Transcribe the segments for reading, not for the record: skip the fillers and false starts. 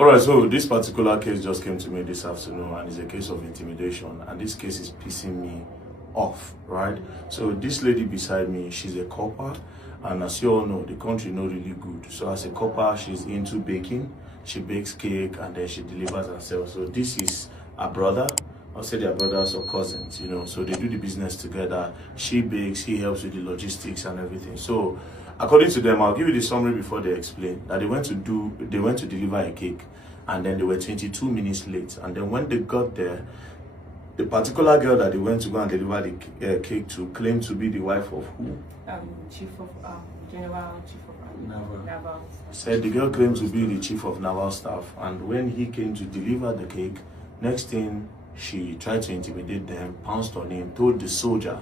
All right, so this particular case just came to me this afternoon, and it's a case of intimidation, and this case is pissing me off, right? So this lady beside me, she's a copper, and as you all know, the country not really good. So as a copper, she's into baking. She bakes cake and then she delivers herself. So this is her brother. I'll say they're brothers or cousins, you know. So they do the business together. She bakes, he helps with the logistics and everything. So according to them, I'll give you the summary before they explain that they went to deliver a cake, and then they were 22 minutes late. And then when they got there, the particular girl that they went to go and deliver the cake to claimed to be the wife of who? Chief of General Chief of Naval. Said the girl claimed to be the chief of naval staff, and when he came to deliver the cake, next thing she tried to intimidate them, pounced on him, told the soldier,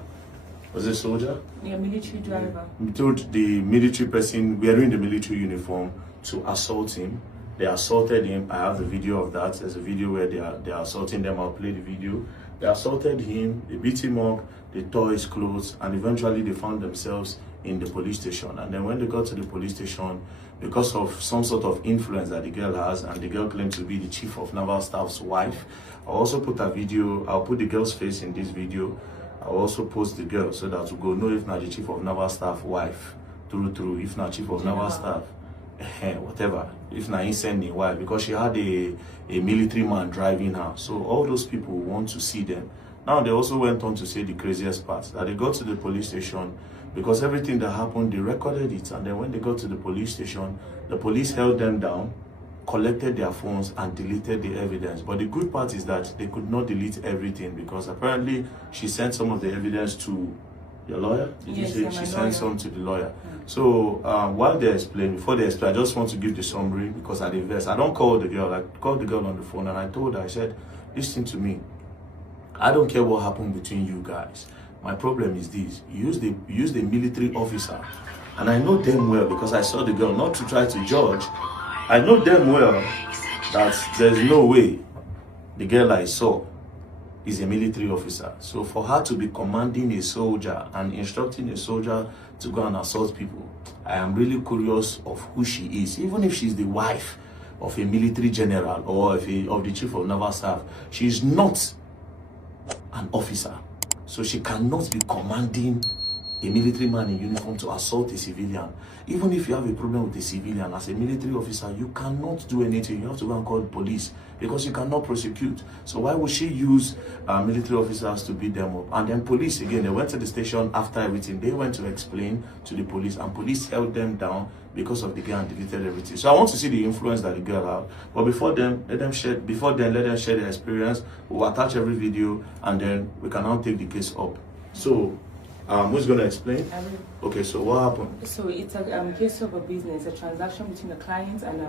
was it soldier? Yeah, military driver. Told the military person wearing the military uniform to assault him. They assaulted him. I have the video of that. There's a video where they are assaulting them. I'll play the video. They assaulted him, they beat him up, they tore his clothes, and eventually they found themselves in the police station. And then when they got to the police station, because of some sort of influence that the girl has, and the girl claims to be the chief of naval staff's wife, I'll also put a video, I'll put the girl's face in this video. I'll also post the girl so that we go know if not the chief of naval staff wife, through, if not chief of naval staff, whatever, if not insane, why? Because she had a military man driving her. So all those people want to see them. Now they also went on to say the craziest part, that they got to the police station, because everything that happened, they recorded it, and then when they got to the police station, the police held them down, collected their phones and deleted the evidence. But the good part is that they could not delete everything, because apparently she sent some of the evidence to your lawyer. Did yes, you say she sent some to the lawyer? So while they explain, before they explain, I just want to give the summary, because at the verse, I don't call the girl. I called the girl on the phone and I told her, I said, listen to me. I don't care what happened between you guys. My problem is this: you use the military officer, and I know them well because I saw the girl. Not to try to judge, I know them well that there's no way the girl I saw is a military officer. So for her to be commanding a soldier and instructing a soldier to go and assault people, I am really curious of who she is. Even if she's the wife of a military general or of the chief of naval staff, she is not an officer. So she cannot be commanding a military man in uniform to assault a civilian. Even if you have a problem with a civilian, as a military officer, you cannot do anything. You have to go and call the police, because you cannot prosecute. So why would she use military officers to beat them up? And then police, again, they went to the station after everything. They went to explain to the police, and police held them down because of the girl and deleted everything. So I want to see the influence that the girl had. But before then, let them share their experience. We'll attach every video, and then we can now take the case up. So who's going to explain? Okay, so what happened? So it's a case of a business, a transaction between a client and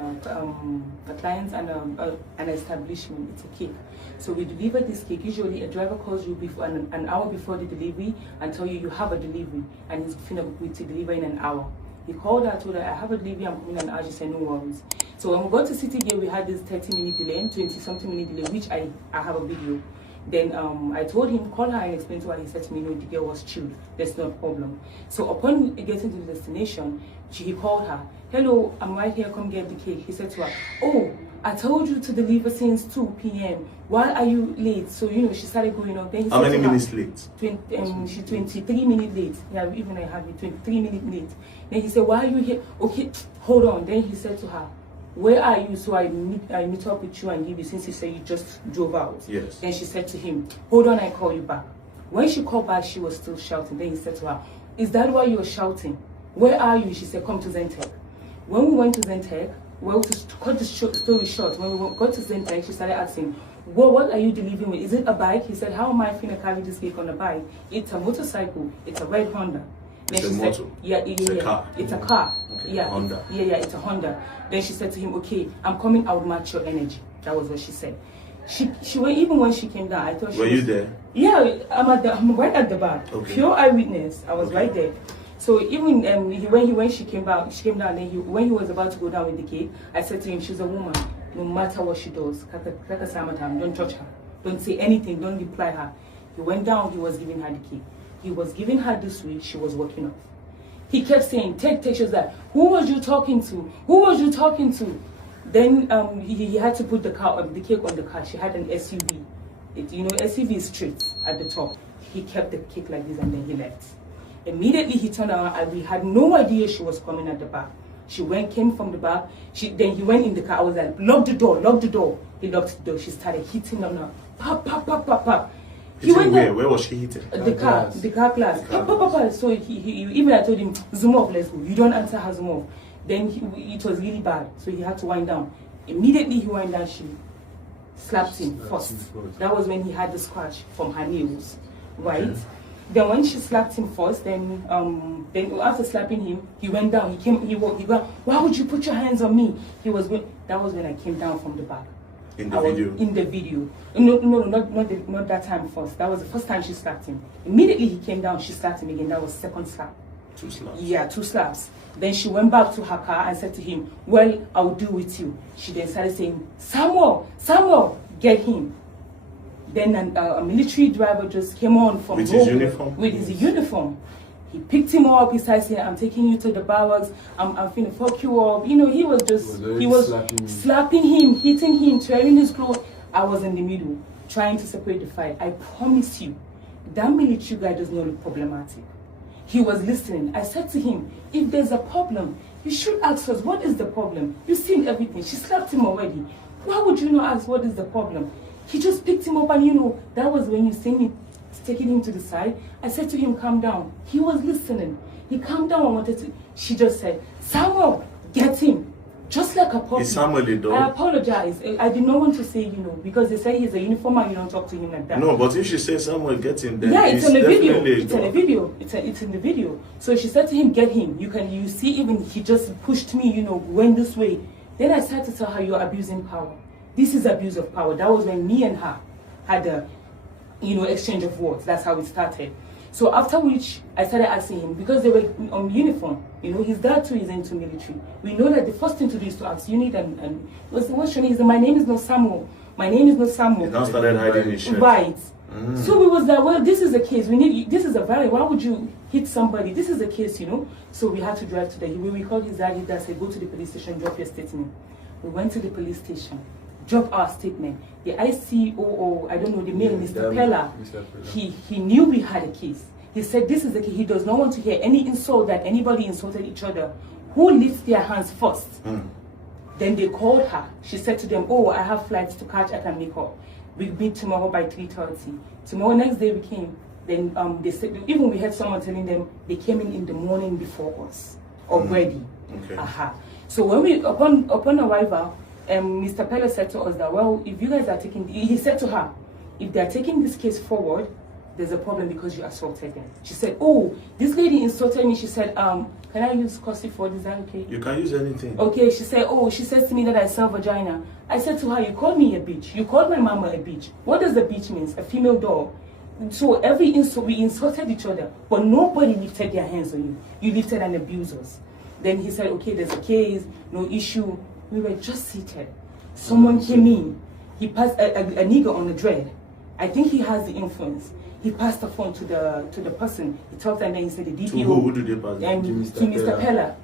an establishment. It's a cake. So we deliver this cake. Usually a driver calls you before an hour before the delivery and tell you have a delivery, and he's going to deliver in an hour. He called her, told her, I have a delivery, I'm coming in an hour. She said, no worries. So when we got to City Gate, we had this 30-minute delay, 20-something minute delay, which I have a video. Then I told him, call her and explain to her. He said to me, no, the girl was chilled. There's no problem. So upon getting to the destination, he called her. Hello, I'm right here. Come get the cake. He said to her, oh, I told you to deliver since 2 p.m. Why are you late? So, she started going on. Then he How said many to her, minutes late? She's 23 minutes late. Yeah, even I have it, 23 minutes late. Then he said, why are you here? Okay, hold on. Then he said to her, where are you? So I meet up with you and give you, since you said you just drove out. Yes. Then she said to him, hold on, I call you back. When she called back, she was still shouting. Then he said to her, is that why you're shouting? Where are you? She said, come to Zentech. When we went to Zentech, well, to cut the story short, when we got to Zentech, she started asking, well, what are you delivering with? Is it a bike? He said, how am I going to carry this cake on a bike? It's a motorcycle. It's a red Honda. Then it's a motor. It's a car. It's a car. Okay. Yeah. Honda. It's a Honda. Then she said to him, okay, I'm coming, I will match your energy. That was what she said. Even when she came down, I thought she Were you there? Yeah, I'm right at the back. Okay. Pure eyewitness. I was right there. So even when she came down, and when he was about to go down with the cake, I said to him, she's a woman. No matter what she does, don't touch her. Don't say anything, don't reply her. He went down, he was giving her the cake. He was giving her this way, she was walking off. He kept saying, take. She was like, who was you talking to? Who was you talking to? Then he had to put the cake on the car. She had an SUV. SUV is straight at the top. He kept the cake like this and then he left. Immediately he turned around and we had no idea she was coming at the back. She came from the back. Then he went in the car. I was like, lock the door, lock the door. He locked the door. She started hitting them now. Pop, pop, pop, pop, pop. He went where was she hitting? The car glass. Pop, pop, pop. So even I told him, zoom off, let's go. You don't answer her, zoom off. Then it was really bad. So he had to wind down. Immediately he wind down, she slapped him first. That was when he had the scratch from her nails, right? Okay. Then when she slapped him first, then after slapping him, he went down. He went, why would you put your hands on me? That was when I came down from the back. In the video? In the video. No, not that time first. That was the first time she slapped him. Immediately he came down, she slapped him again. That was second slap. 2 slaps? Yeah, 2 slaps. Then she went back to her car and said to him, well, I'll deal with you. She then started saying, Samuel, get him. Then a military driver just came on from with his uniform? With his uniform. He picked him up. He started saying, I'm taking you to the barracks. I'm finna fuck you up. He was slapping him, hitting him, tearing his clothes. I was in the middle, trying to separate the fight. I promise you, that military guy does not look problematic. He was listening. I said to him, if there's a problem, you should ask us, what is the problem? You've seen everything. She slapped him already. Why would you not ask what is the problem? He just picked him up and that was when you see me taking him to the side. I said to him, calm down. He was listening. He calmed down and wanted to. She just said, Samuel, get him. Just like a puppy. Is Samuel a dog? I apologize. I did not want to say, because they say he's a uniform and you don't talk to him like that. No, but if she says Samuel, get him, then yeah, it's in the video. It's in the video. It's in the video. So she said to him, get him. You see, even he just pushed me, went this way. Then I started to tell her, you're abusing power. This is abuse of power. That was when me and her had a, exchange of words. That's how it started. So after which, I started asking him, because they were on uniform, his dad too is into military. We know that the first thing to do is to ask, you need what's your name? He said, my name is not Samuel. My name is not Samuel. He now started hiding his shirt. Right. So we was like, well, this is the case. This is a valid, why would you hit somebody? This is the case, So we had to drive to we called his dad. His dad said, go to the police station, drop your statement. We went to the police station, dropped our statement. The ICOO, I don't know, the male, Mr. Pella, he knew we had a case. He said, this is the case. He does not want to hear any insult that anybody insulted each other. Who lifts their hands first? Then they called her. She said to them, oh, I have flights to catch. I can make up. We meet tomorrow by 3:30. Tomorrow, next day we came. Then they said, even we had someone telling them they came in the morning before us already. Okay. So when we, upon arrival, Mr. Pella said to us that, well, if you guys are he said to her, if they are taking this case forward, there's a problem because you assaulted them. She said, oh, this lady insulted me. She said, can I use cursive word? Is that okay? You can use anything. Okay, she said, oh, she says to me that I sell vagina. I said to her, you called me a bitch. You called my mama a bitch. What does a bitch mean? A female dog. So every insult, we insulted each other, but nobody lifted their hands on you. You lifted and abused us. Then he said, okay, there's a case, no issue. We were just seated. Someone came in. He passed a nigger on the dread. I think he has the influence. He passed the phone to the person. He talked and then he said the DPO. Who did they pass? And to Mr. Pella.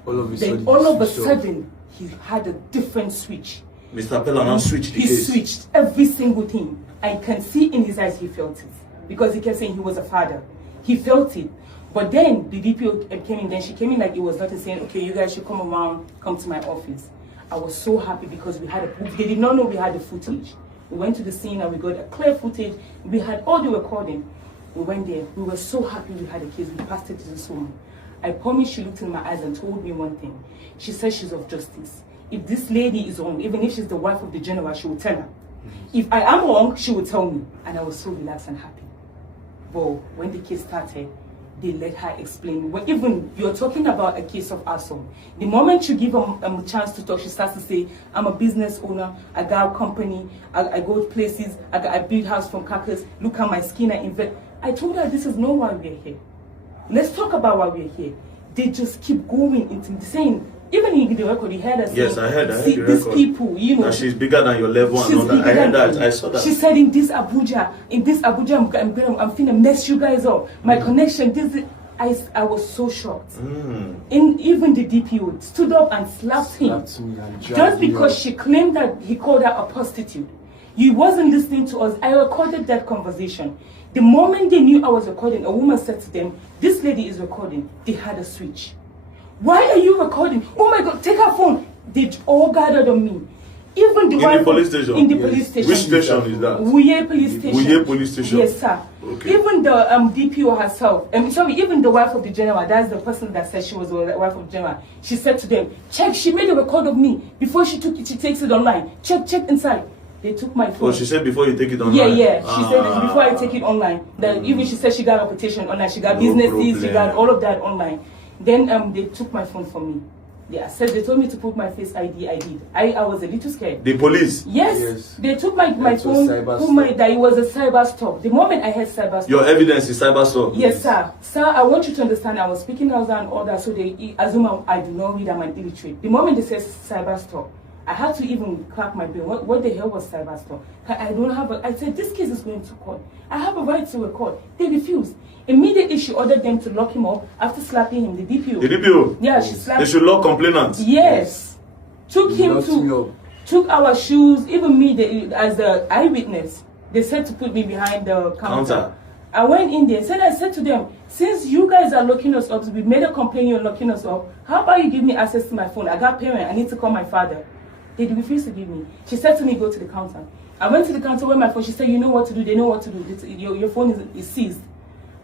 All of a sudden, he had a different switch. Mr. Pella now switched the case. He switched every single thing. I can see in his eyes he felt it. Because he kept saying he was a father. He felt it. But then the DPO came in, then she came in like it was nothing, saying, okay, you guys should come around, come to my office. I was so happy because they did not know we had the footage. We went to the scene and we got a clear footage. We had all the recording. We went there. We were so happy we had a case. We passed it to this woman. I promise she looked in my eyes and told me one thing. She said she's of justice. If this lady is wrong, even if she's the wife of the general, she will tell her. If I am wrong, she will tell me. And I was so relaxed and happy. But when the case started, they let her explain. Well, even you're talking about a case of assault. The moment you give them a chance to talk, she starts to say, I'm a business owner, I got a company, I go to places, I build house from carcass, look at my skin, I invest. I told her this is not why we're here. Let's talk about why we're here. They just keep going into the saying, even in the record, you heard us. Yes, I heard see, the these record. people, that she's bigger than your level and all that. I heard that. I saw that. She said in this Abuja, I'm finna mess you guys up. My connection, this. I was so shocked. Even the DPO stood up and slapped him. Just because she claimed that he called her a prostitute. He wasn't listening to us. I recorded that conversation. The moment they knew I was recording, a woman said to them, "This lady is recording." They had a switch. "Why are you recording? Oh my God, take her phone." They all gathered on me. Even the in the police station? In the police station. Which station is that? Wuye police station. Wuye police station? Yes, sir. Okay. Even the DPO herself, even the wife of the general, that's the person that said she was the wife of the general. She said to them, "Check, she made a record of me. Before she takes it online. Check inside." They took my phone. Oh, she said before you take it online? Yeah. She said this before I take it online. That even she said she got a reputation online, she got businesses, she got all of that online. Then they took my phone from me. Yeah, said they told me to put my face ID. I did. I was a little scared. The police? Yes. They took my phone. That it was a cyber stop. The moment I had cyber stop. Your evidence is cyber stop? Yes, sir. Sir, I want you to understand. I was speaking out and all that, so they assume I do not read. I'm an illiterate. The moment they said cyber stop, I had to even crack my brain. What the hell was cyber stop? I don't have I said this case is going to court. I have a right to record. They refused. Immediately, she ordered them to lock him up after slapping him. The DPO. The DPO? Yeah, she slapped. They should lock complainants. Yes. Took him to. Took our shoes. Even me, as the eyewitness, they said to put me behind the counter. I went in there. I said to them, "Since you guys are locking us up, we made a complaint. You're locking us up. How about you give me access to my phone? I got parent. I need to call my father." They refused to give me. She said to me, "Go to the counter." I went to the counter with my phone. She said, "You know what to do. They know what to do. Your phone is seized."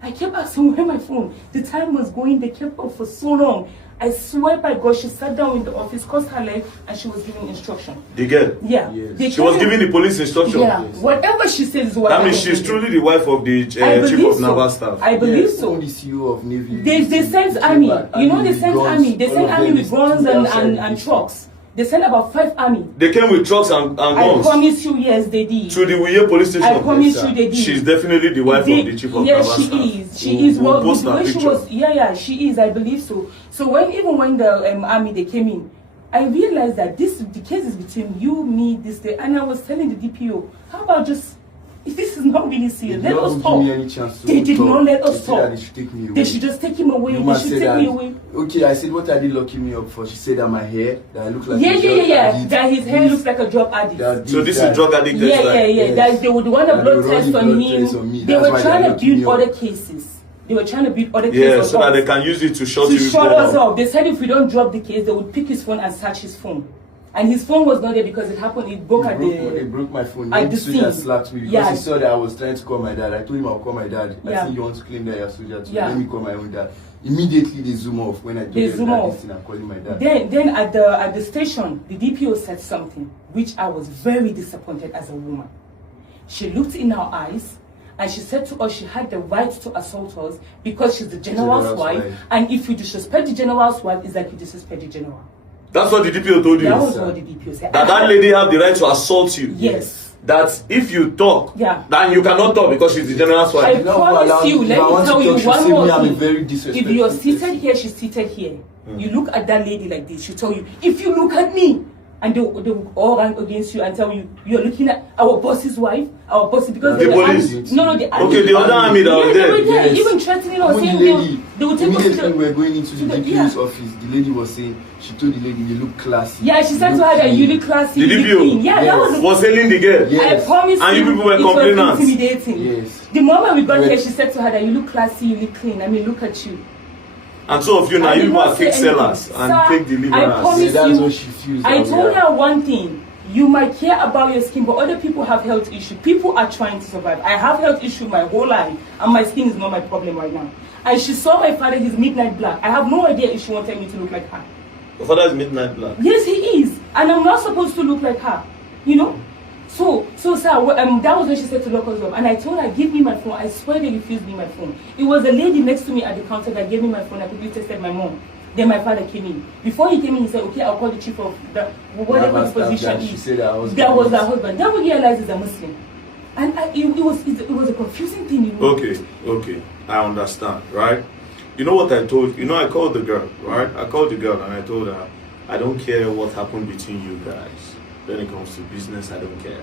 I kept asking where my phone. The time was going. They kept up for so long. I swear by God, she sat down in the office, crossed her leg, and she was giving instruction. The girl? Yeah. She was giving the police instruction? Yeah. Whatever she says is what that means she's truly the wife of the chief of naval staff? I believe so. The CEO of Navy. They sent army. You know, they sent army. They sent army with guns and trucks. They sent about 5 army. They came with trucks and guns? I promise you, yes, they did. To the Wuye police station? I promise you, they did. She's definitely the wife of the chief of naval staff? Yes, she is. She is. Well, the way she was, she is. I believe so. So even when the army, they came in, I realized that the case is between you, me, this day. And I was telling the DPO, how about just, if this is not really serious, let us talk. They did not let us talk. They should just take him away. They should take me away. Okay, I said, what are they locking me up for? She said that my hair, that I look like that his hair looks like a drug addict. So this is drug addict? That they would want a blood test on him. They were trying to build other cases. They were trying to build other cases. Yeah, so that they can use it to shut us up. They said if we don't drop the case, they would pick his phone and search his phone. And his phone was not there because it happened. It broke They broke my phone. At the scene. Slapped me because he saw that I was trying to call my dad. I told him I'll call my dad. I think you want to claim that you're a soldier too. Let me call my own dad. Immediately they zoom off when I told them that I'm calling my dad. Then at the station, the DPO said something which I was very disappointed as a woman. She looked in our eyes and she said to us she had the right to assault us because she's the general's wife. And if you disrespect the general's wife, it's like you disrespect the general. That's what the DPO told you? That was what the DPO said. That lady have the right to assault you? Yes. That if you talk, then you cannot talk because she's the general's wife? I promise you, let me tell you one more thing. If you're seated here, she's seated here. You look at that lady like this, she'll tell you, if you look at me, and they will all run against you and tell you, you're looking at our boss's wife, our boss, because the police? The army. Okay, the other army that was there. They were there, even threatening us, saying they would take us to the... we were going into the DPO's office, the lady was saying, she told the lady, you look classy. Yeah, she said to her that you look classy, the DPO? clean. Yeah, that was hailing the girl? Yes. I promise and you people were complainants? It was intimidating. Yes. The moment we got here, she said to her that you look classy, you look clean. I mean, look at you. And so of you now, you are fake sellers and fake deliverers. I promise that's what she feels. I told her one thing. You might care about your skin, but other people have health issues. People are trying to survive. I have health issues my whole life, and my skin is not my problem right now. And she saw my father, he's midnight black. I have no idea if she wanted me to look like her. Your father is midnight black? Yes, he is. And I'm not supposed to look like her. You know? So sir, that was when she said to lock us up. And I told her, give me my phone. I swear they refused me my phone. It was a lady next to me at the counter that gave me my phone. I quickly texted my mom. Then my father came in. Before he came in, he said, okay, I'll call the chief of whatever the position is. That was her husband. Then we realized he's a Muslim. And it was a confusing thing. You know? Okay. I understand, right? You know what I told, I called the girl, right? I called the girl and I told her, I don't care what happened between you guys. When it comes to business, I don't care.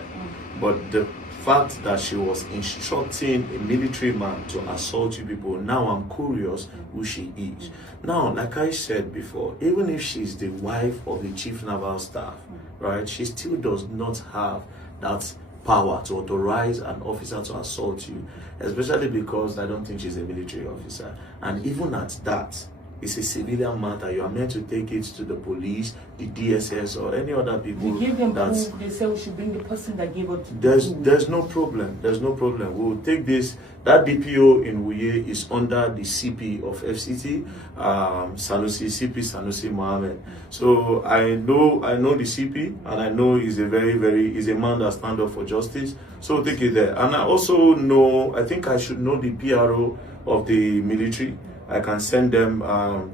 But the fact that she was instructing a military man to assault you people, now I'm curious who she is. Now, like I said before, even if she's the wife of the chief naval staff, right, she still does not have that power to authorize an officer to assault you, especially because I don't think she's a military officer. And even at that, it's a civilian matter. You are meant to take it to the police, the DSS, or any other people. We give them proof. They say we should bring the person that gave up to There's no problem. There's no problem. We'll take this. That DPO in Wuye is under the CP of FCT, CP Sanusi Mohammed. So I know the CP, and I know he's a man that stands up for justice. So take it there. And I also know, I think I should know the PRO of the military. I can send them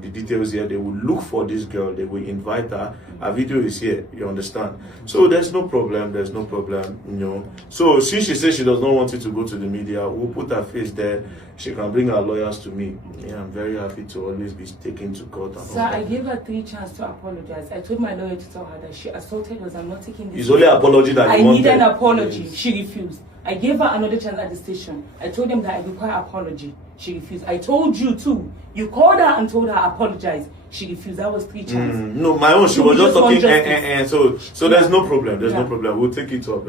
the details here. They will look for this girl. They will invite her. Her video is here. You understand? So there's no problem. There's no problem. You know. So since she says she does not want it to go to the media, we'll put her face there. She can bring her lawyers to me. Yeah, I'm very happy to always be taken to court. And Sir, I gave her 3 chances to apologize. I told my lawyer to tell her that she assaulted us. I'm not taking this. It's only apology that I you wanted. need an apology. Yes. She refused. I gave her another chance at the station. I told them that I require apology. She refused. I told you too. You called her and told her apologize. She refused. That was 3 chances. No, my own. She was just talking. So there's no problem. There's no problem. We'll take it up.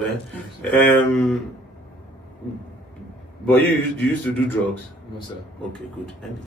But you used to do drugs? No, sir. Okay, good.